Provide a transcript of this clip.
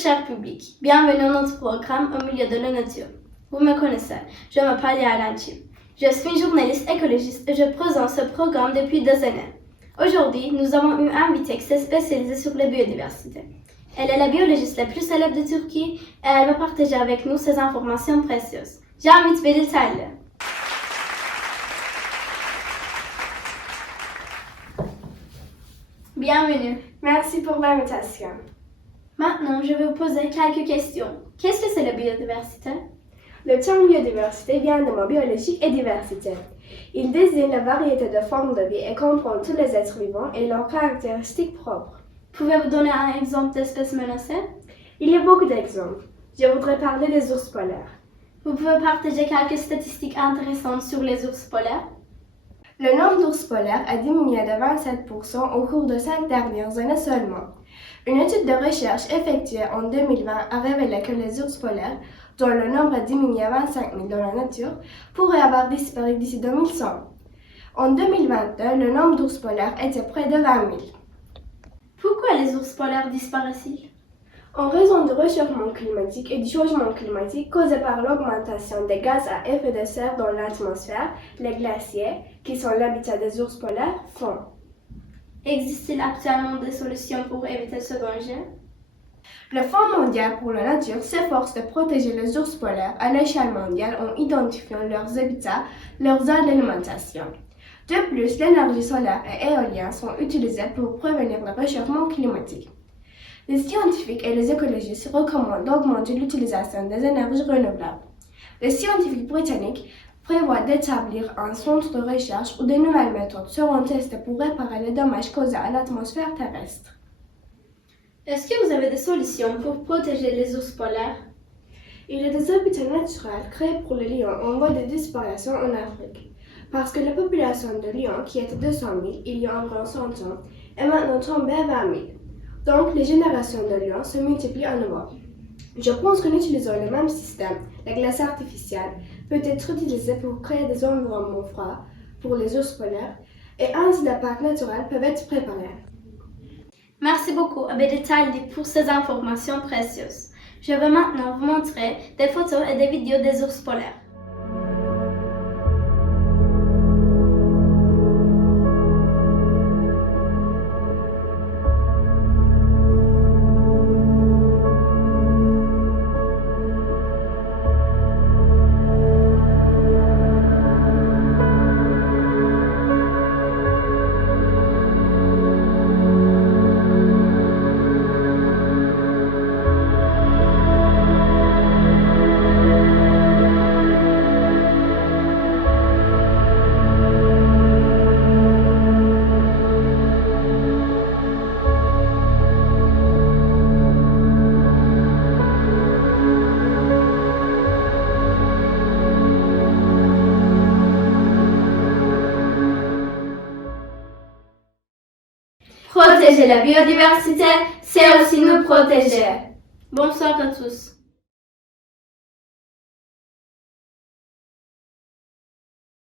cher public, bienvenue dans notre programme Au milieu de la nature. Vous me connaissez, je m'appelle Yalan Chim. Je suis journaliste écologiste et je présente ce programme depuis 2 années. Aujourd'hui, nous avons une invitée qui s'est spécialisée sur la biodiversité. Elle est la biologiste la plus célèbre de Turquie et elle va partager avec nous ses informations précieuses. J'invite Bedil Talli. Bienvenue. Merci pour l'invitation. Maintenant, je vais vous poser quelques questions. Qu'est-ce que c'est la biodiversité? Le terme biodiversité vient du mot biologique et diversité. Il désigne la variété de formes de vie et comprend tous les êtres vivants et leurs caractéristiques propres. Pouvez-vous donner un exemple d'espèce menacée? Il y a beaucoup d'exemples. Je voudrais parler des ours polaires. Vous pouvez partager quelques statistiques intéressantes sur les ours polaires? Le nombre d'ours polaires a diminué de 27% au cours de 5 dernières années seulement. Une étude de recherche effectuée en 2020 a révélé que les ours polaires, dont le nombre a diminué à 25 000 dans la nature, pourraient avoir disparu d'ici 2100. En 2022, le nombre d'ours polaires était près de 20 000. Pourquoi les ours polaires disparaissent-ils? En raison du réchauffement climatique et du changement climatique causé par l'augmentation des gaz à effet de serre dans l'atmosphère, les glaciers, qui sont l'habitat des ours polaires, fondent. Existe-t-il actuellement des solutions pour éviter ce danger? Le Fonds mondial pour la nature s'efforce de protéger les ours polaires à l'échelle mondiale en identifiant leurs habitats, leurs zones d'alimentation. De plus, l'énergie solaire et éolienne sont utilisées pour prévenir le réchauffement climatique. Les scientifiques et les écologistes recommandent d'augmenter l'utilisation des énergies renouvelables. Les scientifiques britanniques prévoient d'établir un centre de recherche où de nouvelles méthodes seront testées pour réparer les dommages causés à l'atmosphère terrestre. Est-ce que vous avez des solutions pour protéger les ours polaires? Il y a des habitats naturels créés pour les lions en voie de disparition en Afrique. Parce que la population de lions, qui était 200 000 il y a environ 100 ans, est maintenant tombée à 20 000. Donc, les générations de lions se multiplient à nouveau. Je pense qu'en utilisant le même système, la glace artificielle peut être utilisée pour créer des environnements froids pour les ours polaires et ainsi les parcs naturels peuvent être préparés. Merci beaucoup à Bedil Talli pour ces informations précieuses. Je vais maintenant vous montrer des photos et des vidéos des ours polaires. Protéger la biodiversité, c'est aussi nous protéger. Bonsoir à tous.